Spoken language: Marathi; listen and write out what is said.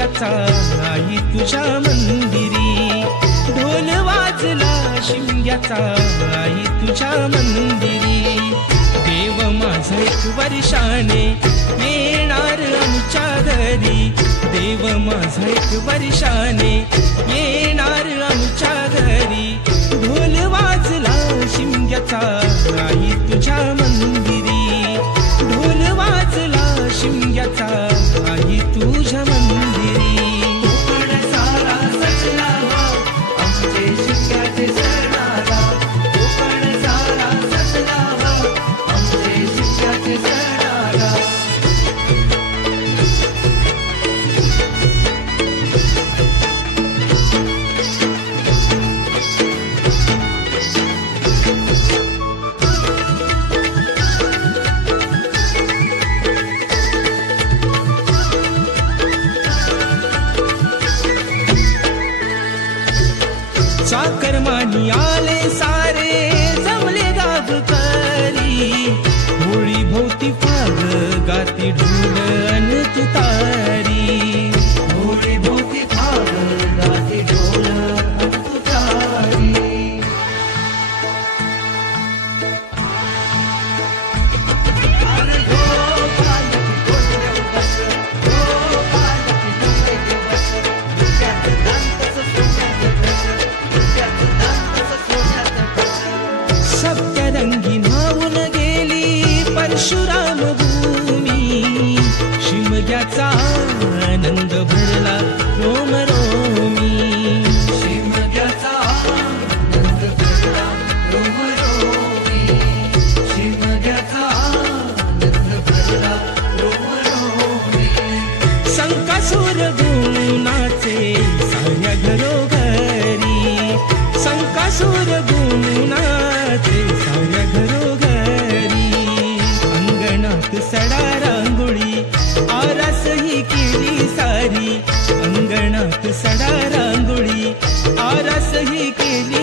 शिमग्याचा आई तुझ्या मंदिरी, ढोल वाजला शिमग्याचा आई तुझ्या मंदिरी। देव माझा एक वर्षाने येणार आमच्या घरी, देव माझा एक वर्षाने येणार आमच्या घरी। ढोल वाजला शिमग्याचा आई तुझ्या मंदिरी, ढोल वाजला शिमग्याचा आई तुझ्या मंदिरी। कोकण सारा सजला आमचे शिमग्याचे सणाला, कोकण सारा सजला आमचे शिमग्याचे सणाला। चाकरमानी आले सारे जमले गावकरी, होळी भोवती फाग गाती ढोल अन तुतारी, होळी भोवती फाग गाती ढोल अन तुतारी। अरे हो पालकी डोक्यावर बस, हो पालकी डोक्यावर बस, डोक्यात दांतच सोन्याचं ठस, डोक्यात दांतच सोन्याचं ठस। सप्तरंगी न्हावून गेली परशुराम भूमी, शिमग्याचा आनंद भरला रोम रोमी, शिमग्याचा आनंद भरला रोमरोमी, शिमग्याचा आनंद भरला रोमरोमी। संकासूर गुणाचे साऱ्या घरोघरी, संकासूर गुणाचे साऱ्या घरोघरी। अंगणात सडा रांगोळी आरास ही केली सारी, अंगणात सडा रांगोळी आरास ही केली